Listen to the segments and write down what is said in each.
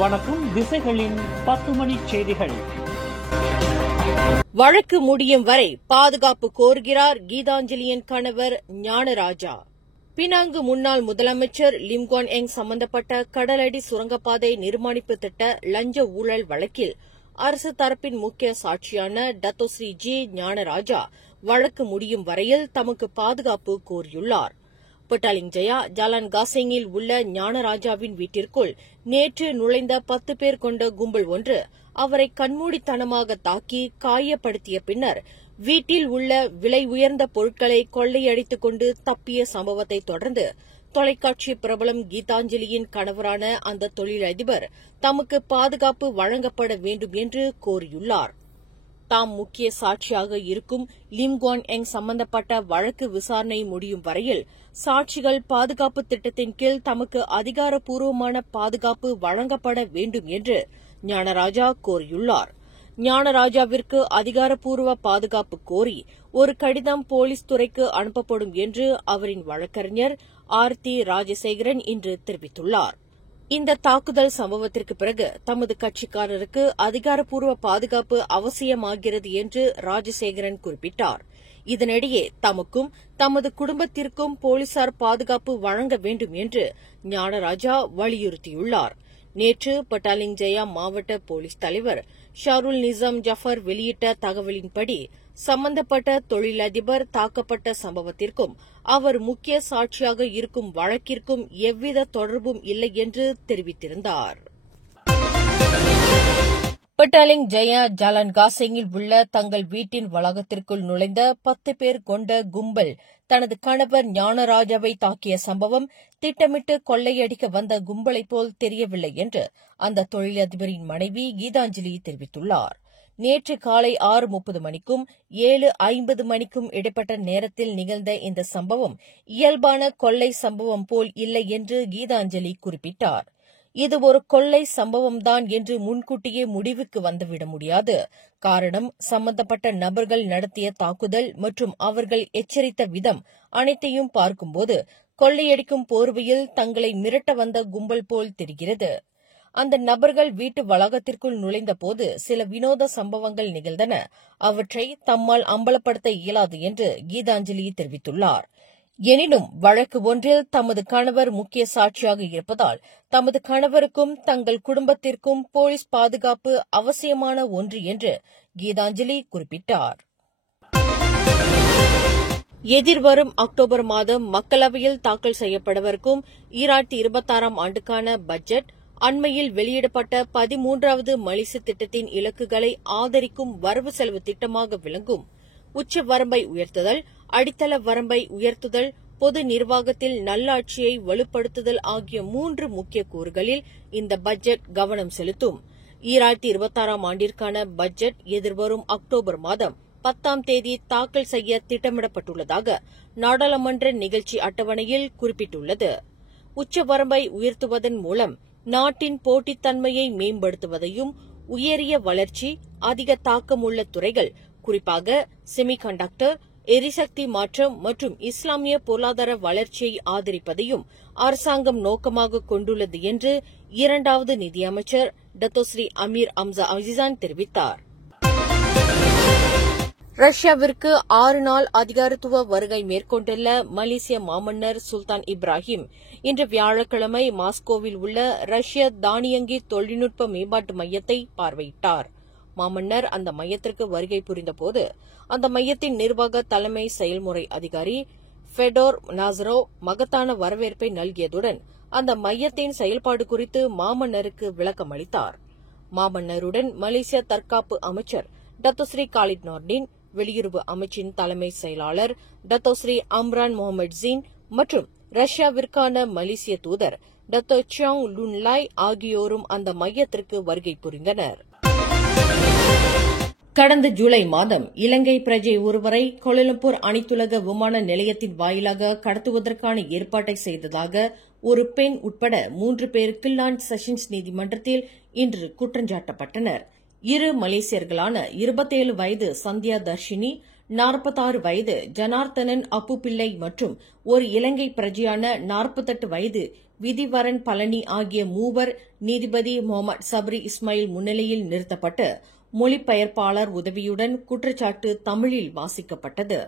வணக்கம். திசைகளின் 10 மணி செய்திகள். வழக்கு முடியும் வரை பாதுகாப்பு கோருகிறார் கீதாஞ்சலியின் கணவர் ஞானராஜா. பினாங்கு முன்னாள் முதலமைச்சர் லிம் குவான் எங் சம்பந்தப்பட்ட கடலடி சுரங்கப்பாதை நிர்மாணிப்பு திட்ட லஞ்ச ஊழல் வழக்கில் அரசு தரப்பின் முக்கிய சாட்சியான டத்தோஸ்ரீ ஜி ஞானராஜா வழக்கு முடியும் வரையில் தமக்கு பாதுகாப்பு கோரியுள்ளார். பட்டாலிங் ஜெயா ஜாலான் காசிங்கில் உள்ள ஞானராஜாவின் வீட்டிற்குள் நேற்று நுழைந்த 10 பேர் கொண்ட கும்பல் ஒன்று அவரை கண்மூடித்தனமாக தாக்கி காயப்படுத்திய பின்னர் வீட்டில் உள்ள விலை உயர்ந்த பொருட்களை கொள்ளையடித்துக் கொண்டு தப்பிய சம்பவத்தை தொடர்ந்து தொலைக்காட்சி பிரபலம் கீதாஞ்சலியின் கணவரான அந்த தொழிலதிபர் தமக்கு பாதுகாப்பு வழங்கப்பட வேண்டும் என்று கோரியுள்ளார். தாம் முக்கிய சாட்சியாக இருக்கும் லிம் குவான் எங் சம்பந்தப்பட்ட வழக்கு விசாரணை முடியும் வரையில் சாட்சிகள் பாதுகாப்பு திட்டத்தின் கீழ் தமக்கு அதிகாரப்பூர்வமான பாதுகாப்பு வழங்கப்பட வேண்டும் என்று ஞானராஜா கோரியுள்ளார். ஞானராஜாவிற்கு அதிகாரப்பூர்வ பாதுகாப்பு கோரி ஒரு கடிதம் போலீஸ் துறைக்கு அனுப்பப்படும் என்று அவரின் வழக்கறிஞர் ஆர்த்தி ராஜசேகரன் இன்று தெரிவித்துள்ளார். இந்த தாக்குதல் சம்பவத்திற்கு பிறகு தமது கட்சிக்காரருக்கு அதிகாரப்பூர்வ பாதுகாப்பு அவசியமாகிறது என்று ராஜசேகரன் குறிப்பிட்டார். இதனிடையே தமக்கும் தமது குடும்பத்திற்கும் போலீசார் பாதுகாப்பு வழங்க வேண்டும் என்று ஞானராஜா வலியுறுத்தியுள்ளார். நேற்று பட்டாலிங் ஜெயா மாவட்ட போலீஸ் தலைவர் ஷாருல் நிசாம் ஜஃபர் வெளியிட்ட தகவலின்படி சம்பந்தப்பட்ட தொழிலதிபர் தாக்கப்பட்ட சம்பவத்திற்கும் அவர் முக்கிய சாட்சியாக இருக்கும் வழக்கிற்கும் எவ்வித தொடர்பும் இல்லை என்று தெரிவித்திருந்தார். பட்டாலிங் ஜெயா ஜாலான் காசிங்கில் உள்ள தங்கள் வீட்டின் வளாகத்திற்குள் நுழைந்த 10 பேர் கொண்ட கும்பல் தனது கணவர் ஞானராஜாவை தாக்கிய சம்பவம் திட்டமிட்டு கொள்ளையடிக்க வந்த கும்பலைப் போல் தெரியவில்லை என்று அந்த தொழிலதிபரின் மனைவி கீதாஞ்சலி தெரிவித்துள்ளார். நேற்று காலை 6:30 மணிக்கும் 7:50 மணிக்கும் இடைப்பட்ட நேரத்தில் நிகழ்ந்த இந்த சம்பவம் இயல்பான கொள்ளை சம்பவம் போல் இல்லை என்று கீதாஞ்சலி குறிப்பிட்டார். இது ஒரு கொள்ளை சம்பவம்தான் என்று முன்கூட்டியே முடிவுக்கு வந்துவிட முடியாது. காரணம், சம்பந்தப்பட்ட நபர்கள் நடத்திய தாக்குதல் மற்றும் அவர்கள் எச்சரித்த விதம் அனைத்தையும் பார்க்கும்போது கொள்ளையடிக்கும் போர்வையில் தங்களை மிரட்ட வந்த கும்பல் போல் தெரிகிறது. அந்த நபர்கள் வீட்டு வளாகத்திற்குள் நுழைந்தபோது சில வினோத சம்பவங்கள் நிகழ்ந்தன. அவற்றை தம்மால் அம்பலப்படுத்த இயலாது என்று கீதாஞ்சலி தெரிவித்துள்ளார். எனினும் வழக்கு ஒன்றில் தமது கணவர் முக்கிய சாட்சியாக இருப்பதால் தமது கணவருக்கும் தங்கள் குடும்பத்திற்கும் போலீஸ் பாதுகாப்பு அவசியமான ஒன்று என்று கீதாஞ்சலி குறிப்பிட்டார். எதிர்வரும் அக்டோபர் மாதம் மக்களவையில் தாக்கல் செய்யப்படவிருக்கும் 2026 ஆண்டுக்கான பட்ஜெட் அண்மையில் வெளியிடப்பட்ட 13வது மலிசு திட்டத்தின் இலக்குகளை ஆதரிக்கும் வரவு செலவு திட்டமாக விளங்கும். உச்ச வரம்பை உயர்த்துதல், அடித்தள வரம்பை உயர்த்துதல், பொது நிர்வாகத்தில் நல்லாட்சியை வலுப்படுத்துதல் ஆகிய 3 முக்கிய கூறுகளில் இந்த பட்ஜெட் கவனம் செலுத்தும். 2026 ஆண்டிற்கான பட்ஜெட் எதிர்வரும் அக்டோபர் மாதம் 10ஆம் தேதி தாக்கல் செய்ய திட்டமிடப்பட்டுள்ளதாக நாடாளுமன்ற நிகழ்ச்சி அட்டவணையில் குறிப்பிட்டுள்ளது. உச்ச வரம்பை உயர்த்துவதன் மூலம் நாட்டின் போட்டித்தன்மையை மேம்படுத்துவதையும் உயரிய வளர்ச்சி, அதிக தாக்கமுள்ள துறைகள், குறிப்பாக செமிகண்டக்டர், எரிசக்தி மாற்றம் மற்றும் இஸ்லாமிய பொருளாதார வளர்ச்சியை ஆதரிப்பதையும் அரசாங்கம் நோக்கமாக கொண்டுள்ளது என்று 2வது நிதியமைச்சர் டத்தோஸ்ரீ அமீர் அம்சா அசிசான் தெரிவித்தார். ரஷ்யாவிற்கு 6 நாள் அதிகாரத்துவ வருகை மேற்கொண்டுள்ள மலேசிய மாமன்னர் சுல்தான் இப்ராஹிம் இன்று வியாழக்கிழமை மாஸ்கோவில் உள்ள ரஷ்ய தானியங்கி தொழில்நுட்ப மேம்பாட்டு மையத்தை பார்வையிட்டார். மாமன்னர் அந்த மையத்திற்கு வருகை புரிந்தபோது அந்த மையத்தின் நிர்வாக தலைமை செயல்முறை அதிகாரி ஃபெடோர் நாசரோவ் மகத்தான வரவேற்பை நல்கியதுடன் அந்த மையத்தின் செயல்பாடு குறித்து மாமன்னருக்கு விளக்கம் அளித்தார். மாமன்னருடன் மலேசிய தற்காப்பு அமைச்சர் டத்தோஸ்ரீ காலித் நோர்டின், வெளியுறவு அமைச்சின் தலைமை செயலாளர் டத்தோஸ்ரீ அம்ரான் முகமது ஜீன் மற்றும் ரஷ்யாவிற்கான மலேசிய தூதர் டத்தோ சியாங் லுன்லாய் ஆகியோரும் அந்த மையத்திற்கு வருகை புரிந்தனர். கடந்த ஜூலை மாதம் இலங்கை பிரஜை ஒருவரை கோலாலம்பூர் அனைத்துலக விமான நிலையத்தின் வாயிலாக கடத்துவதற்கான ஏற்பாட்டை செய்ததாக ஒரு பெண் உட்பட 3 பேர் கில்லான் செஷன்ஸ் நீதிமன்றத்தில் இன்று குற்றஞ்சாட்டப்பட்டனர். 2 மலேசியர்களான 27 வயது சந்தியா தர்ஷினி, 46 வயது ஜனார்த்தனன் அப்புப்பிள்ளை மற்றும் ஒரு இலங்கை பிரஜையான 48 வயது விதிவரன் பழனி ஆகிய மூவர் நீதிபதி முகமது சப்ரி இஸ்மாயில் முன்னிலையில் நிறுத்தப்பட்டு மொழிபெயர்ப்பாளர் உதவியுடன் குற்றச்சாட்டு தமிழில் வாசிக்கப்பட்டது.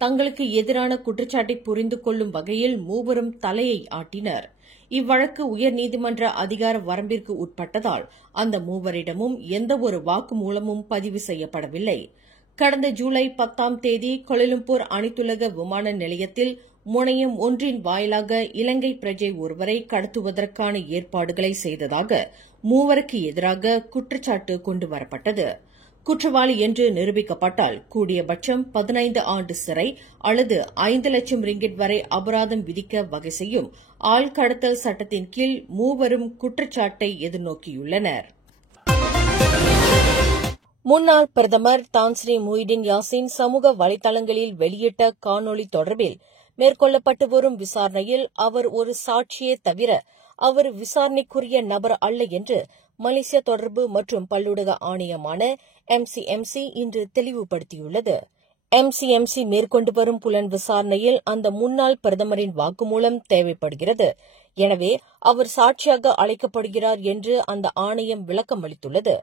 தங்களுக்கு எதிரான குற்றச்சாட்டை புரிந்து கொள்ளும் வகையில் மூவரும் தலையை ஆட்டினர். இவ்வழக்கு உயர்நீதிமன்ற அதிகார வரம்பிற்கு உட்பட்டதால் அந்த மூவரிடமும் எந்தவொரு வாக்குமூலமும் பதிவு செய்யப்படவில்லை. கடந்த ஜூலை 10ஆம் தேதி கோலாலம்பூர் அனைத்துலக விமான நிலையத்தில் முனையம் ஒன்றின் வாயிலாக இலங்கை பிரஜை ஒருவரை கடத்துவதற்கான ஏற்பாடுகளை செய்ததாக மூவருக்கு எதிராக குற்றச்சாட்டு கொண்டுவரப்பட்டது. குற்றவாளி என்று நிரூபிக்கப்பட்டால் கூடியபட்சம் 15 ஆண்டு சிறை அல்லது 5 லட்சம் ரிங்கிட் வரை அபராதம் விதிக்க வகை செய்யும் ஆள்கடத்தல் சட்டத்தின் கீழ் மூவரும் குற்றச்சாட்டை எதிர்நோக்கியுள்ளனர். முன்னாள் பிரதமர் தான்ஸ்ரீ முஹிடின் யாசின் சமூக வலைதளங்களில் வெளியிட்ட காணொலி தொடர்பில் மேற்கொள்ளப்பட்டு வரும் விசாரணையில் அவர் ஒரு சாட்சியே தவிர அவர் விசாரணைக்குரிய நபர் அல்ல என்று மலேசிய தொடர்பு மற்றும் பல்லூடக ஆணையமான MCMC இன்று தெளிவுபடுத்தியுள்ளது. MCMC மேற்கொண்டு வரும் புலன் விசாரணையில் அந்த முன்னாள் பிரதமரின் வாக்குமூலம் தேவைப்படுகிறது. எனவே அவர் சாட்சியாக அழைக்கப்படுகிறார் என்று அந்த ஆணையம் விளக்கம் அளித்துள்ளது.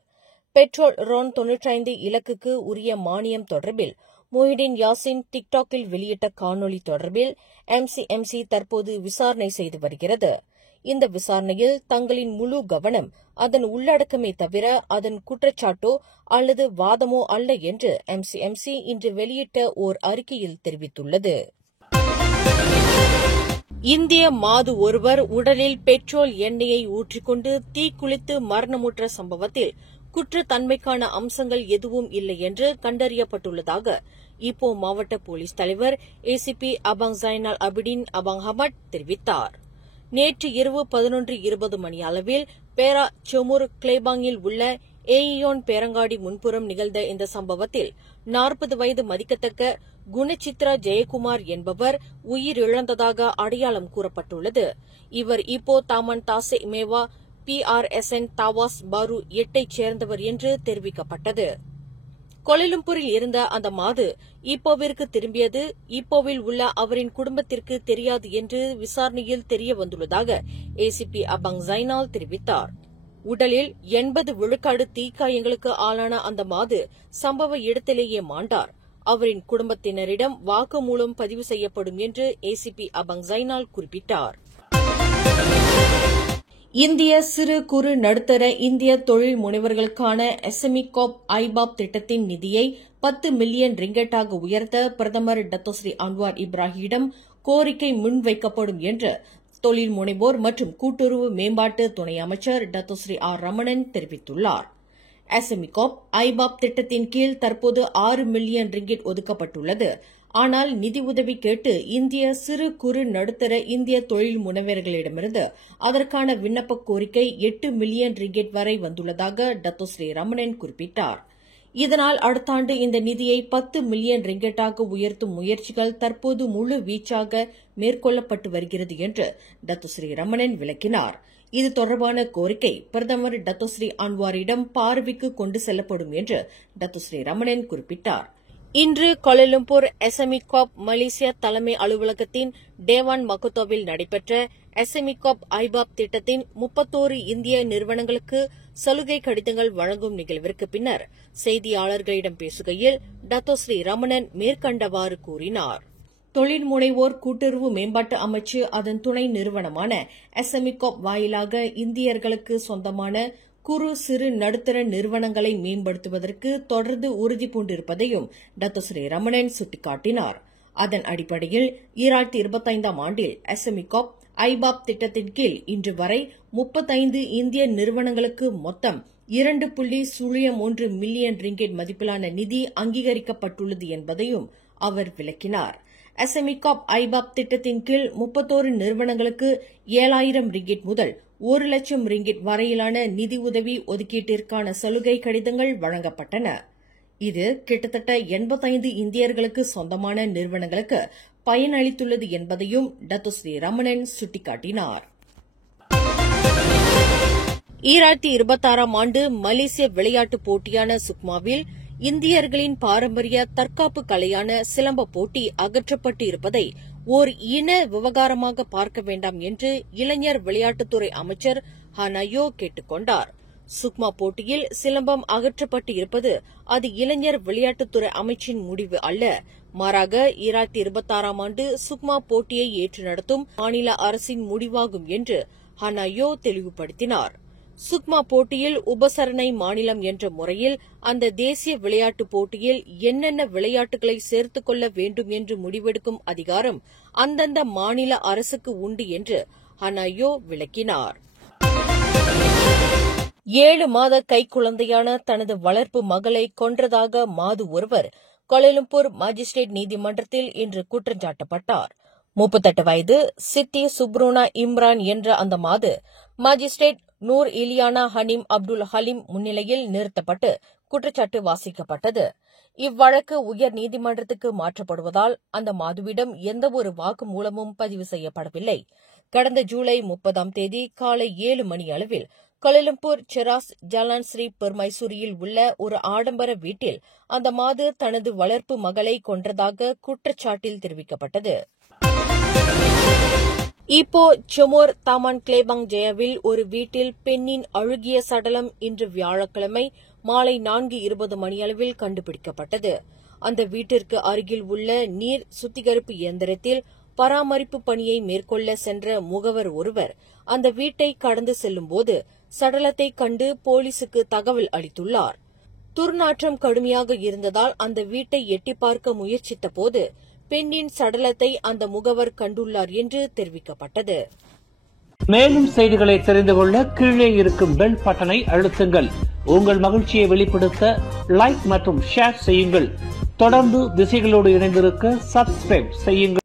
பெட்ரோல் RON 95 இலக்குக்கு உரிய மானியம் தொடர்பில் முஹிடின் யாசின் டிக்டாக்கில் வெளியிட்ட காணொலி தொடர்பில் MCMC தற்போது விசாரணை செய்து வருகிறது. இந்த விசாரணையில் தங்களின் முழு கவனம் அதன் உள்ளடக்கமே தவிர அதன் குற்றச்சாட்டோ அல்லது வாதமோ அல்ல என்று MCMC இன்று வெளியிட்ட ஓர் அறிக்கையில் தெரிவித்துள்ளது. இந்திய மாது ஒருவர் உடலில் பெட்ரோல் எண்ணெயை ஊற்றிக்கொண்டு தீக்குளித்து மரணமுற்ற சம்பவத்தில் குற்றத்தன்மைக்கான அம்சங்கள் எதுவும் இல்லை என்று கண்டறியப்பட்டுள்ளதாக இப்போ மாவட்ட போலீஸ் தலைவர் ACP அபாங் ஜைனால் அபிடின் அபாங் ஹமட் தெரிவித்தார். நேற்று இரவு 11:20 மணி அளவில் பேரா செமுர் கிளேபாங்கில் உள்ள ஏயோன் பேரங்காடி முன்புறம் நிகழ்ந்த இந்த சம்பவத்தில் 40 வயது மதிக்கத்தக்க குணச்சித்ரா ஜெயக்குமார் என்பவர் உயிரிழந்ததாக அடையாளம் கூறப்பட்டுள்ளது. இவர் இப்போ தாமன் தாசே மேவா PRSN தாவாஸ் பாரு 8ஐச் சேர்ந்தவர் என்று தெரிவிக்கப்பட்டது. கோலாலம்பூரில் இருந்த அந்த மாது ஈப்போவிற்கு திரும்பியது ஈப்போவில் உள்ள அவரின் குடும்பத்திற்கு தெரியாது என்று விசாரணையில் தெரியவந்துள்ளதாக ACP அபாங் ஜைனால் தெரிவித்தார். உடலில் 80 விழுக்காடு தீக்காயங்களுக்கு ஆளான அந்த மாது சம்பவ இடத்திலேயே மாண்டார். அவரின் குடும்பத்தினரிடம் வாக்குமூலம் பதிவு செய்யப்படும் என்று ACP அபாங் ஜைனால் குறிப்பிட்டார். இந்திய சிறு குறு நடுத்தர இந்திய தொழில் முனைவர்களுக்கான SME Corp IBOP திட்டத்தின் நிதியை 10 மில்லியன் ரிங்கெட்டாக உயர்த்த பிரதமர் டத்தோஸ்ரீ அன்வார் இப்ராஹிமிடம் கோரிக்கை முன்வைக்கப்படும் என்று தொழில் முனைவோர் மற்றும் கூட்டுறவு மேம்பாட்டு துணை அமைச்சர் டத்தோஸ்ரீ ரமணன் தெரிவித்துள்ளார். SME Corp IBOP திட்டத்தின் கீழ் தற்போது 6 மில்லியன் ரிங்கிட் ஒதுக்கப்பட்டுள்ளது. ஆனால் நிதி உதவி கேட்டு இந்திய சிறு குறு நடுத்தர இந்திய தொழில் முனைவர்களிடமிருந்து அதற்கான விண்ணப்ப கோரிக்கை 8 மில்லியன் ரிங்கிட் வரை வந்துள்ளதாக டத்தோஸ்ரீ ரமணன் குறிப்பிட்டார். இதனால் அடுத்த ஆண்டு இந்த நிதியை 10 மில்லியன் ரிங்கெட்டாக உயர்த்தும் முயற்சிகள் தற்போது முழு வீச்சாக மேற்கொள்ளப்பட்டு வருகிறது என்று டத்தோஸ்ரீ ரமணன் விளக்கினார். இது தொடர்பான கோரிக்கை பிரதமர் டத்தோஸ்ரீ அன்வாரிடம் பார்வைக்கு கொண்டு செல்லப்படும் என்று டத்தோஸ்ரீ ரமணன் குறிப்பிட்டார். இன்று கோலாலம்பூர் SME Corp மலேசியா தலைமை அலுவலகத்தின் டேவான் மகோத்தோவில் நடைபெற்ற SME Corp IBOP திட்டத்தின் 31 இந்திய நிறுவனங்களுக்கு சலுகை கடிதங்கள் வழங்கும் நிகழ்விற்கு பின்னர் செய்தியாளர்களிடம் பேசுகையில் டத்தோஸ்ரீ ரமணன் மேற்கண்டவாறு கூறினார். தொழில் முனைவோர் கூட்டுறவு மேம்பாட்டு அமைச்சு அதன் துணை நிறுவனமான SME Corp வாயிலாக இந்தியர்களுக்கு சொந்தமான குறு சிறு நடுத்தர நிறுவனங்களை மேம்படுத்துவதற்கு தொடர்ந்து உறுதி பூண்டிருப்பதையும் டத்தோஸ்ரீ ரமணன் சுட்டிக்காட்டினார். அதன் அடிப்படையில் 2025ஆம் ஆண்டில் SME Corp IBOP திட்டத்தின் கீழ் இன்று வரை 35 இந்திய நிறுவனங்களுக்கு மொத்தம் 2.01 மில்லியன் ரிங்கிட் மதிப்பிலான நிதி அங்கீகரிக்கப்பட்டுள்ளது என்பதையும் அவர் விளக்கினார். SME Corp IBOP திட்டத்தின் கீழ் 31 நிறுவனங்களுக்கு 7,000 ரிங்கிட் முதல் 1 லட்சம் ரிங்கிட் வரையிலான நிதி உதவி ஒதுக்கீட்டிற்கான சலுகை கடிதங்கள் வழங்கப்பட்டன. இது கிட்டத்தட்ட 85 இந்தியர்களுக்கு சொந்தமான நிறுவனங்களுக்கு பயனளித்துள்ளது என்பதையும் டத்தோஸ்ரீ ரமணன் சுட்டிக்காட்டினார். 2026ஆம் ஆண்டு மலேசிய விளையாட்டுப் போட்டியான சுக்மாவில் இந்தியர்களின் பாரம்பரிய தற்காப்பு கலையான சிலம்ப போட்டி அகற்றப்பட்டு இருப்பதை ஓர் இன விவகாரமாக பார்க்க வேண்டாம் என்று இளைஞர் விளையாட்டுத்துறை அமைச்சர் ஹனாயோ கேட்டுக் கொண்டார். சுக்மா போட்டியில் சிலம்பம் அகற்றப்பட்டு இருப்பது அது இளைஞர் விளையாட்டுத்துறை அமைச்சின் முடிவு அல்ல, மாறாக 2026ஆம் ஆண்டு சுக்மா போட்டியை ஏற்று நடத்தும் மாநில அரசின் முடிவாகும் என்று ஹனாயோ தெளிவுபடுத்தினார். சுக்மா போட்டியில் உபசரணை மாநிலம் என்ற முறையில் அந்த தேசிய விளையாட்டுப் போட்டியில் என்னென்ன விளையாட்டுகளை சேர்த்துக் கொள்ள வேண்டும் என்று முடிவெடுக்கும் அதிகாரம் அந்தந்த மாநில அரசுக்கு உண்டு என்று ஹனாயோ விளக்கினார். 7 மாத கைக்குழந்தையான தனது வளர்ப்பு மகளை கொன்றதாக மாது ஒருவர் கோலாலம்பூர் மாஜிஸ்ட்ரேட் நீதிமன்றத்தில் இன்று குற்றஞ்சாட்டப்பட்டார். 38 வயது சித்தி சுப்ரோனா இம்ரான் என்ற அந்த மாது மாஜிஸ்ட்ரேட் நூர் இலியானா ஹனீம் அப்துல் ஹலீம் முன்னிலையில் நிறுத்தப்பட்டு குற்றச்சாட்டு வாசிக்கப்பட்டது. இவ்வழக்கு உயர் நீதிமன்றத்துக்கு மாற்றப்படுவதால் அந்த மாதுவிடம் எந்தவொரு வாக்குமூலமும் பதிவு செய்யப்படவில்லை. கடந்த ஜூலை 30ஆம் தேதி காலை 7 மணி அளவில் கோலாலம்பூர் செராஸ் ஜலான் ஸ்ரீ பெர்மைசூரியில் உள்ள ஒரு ஆடம்பர வீட்டில் அந்த மாது தனது வளர்ப்பு மகளை கொன்றதாக குற்றச்சாட்டில் தெரிவிக்கப்பட்டது. இப்போ செமோர் தாமான் கிளேபாங் ஜெயாவில் ஒரு வீட்டில் பெண்ணின் அழுகிய சடலம் இன்று வியாழக்கிழமை மாலை 4:20 மணியளவில் கண்டுபிடிக்கப்பட்டது. அந்த வீட்டிற்கு அருகில் உள்ள நீர் சுத்திகரிப்பு இயந்திரத்தில் பராமரிப்பு பணியை மேற்கொள்ள சென்ற முகவர் ஒருவர் அந்த வீட்டை கடந்து செல்லும்போது சடலத்தை கண்டு போலீசுக்கு தகவல் அளித்துள்ளார். துர்நாற்றம் கடுமையாக இருந்ததால் அந்த வீட்டை எட்டிப் பார்க்க முயற்சித்தபோது பெண்ணின் சடலத்தை அந்த முகவர் கண்டுள்ளார் என்று தெரிவிக்கப்பட்டது. மேலும் செய்திகளை தெரிந்து கொள்ள கீழே இருக்கும் பெல் பட்டனை அழுத்துங்கள். உங்கள் மகிழ்ச்சியை வெளிப்படுத்த லைக் மற்றும் ஷேர் செய்யுங்கள். தொடர்ந்து திசைகளோடு இணைந்திருக்க சப்ஸ்கிரைப் செய்யுங்கள்.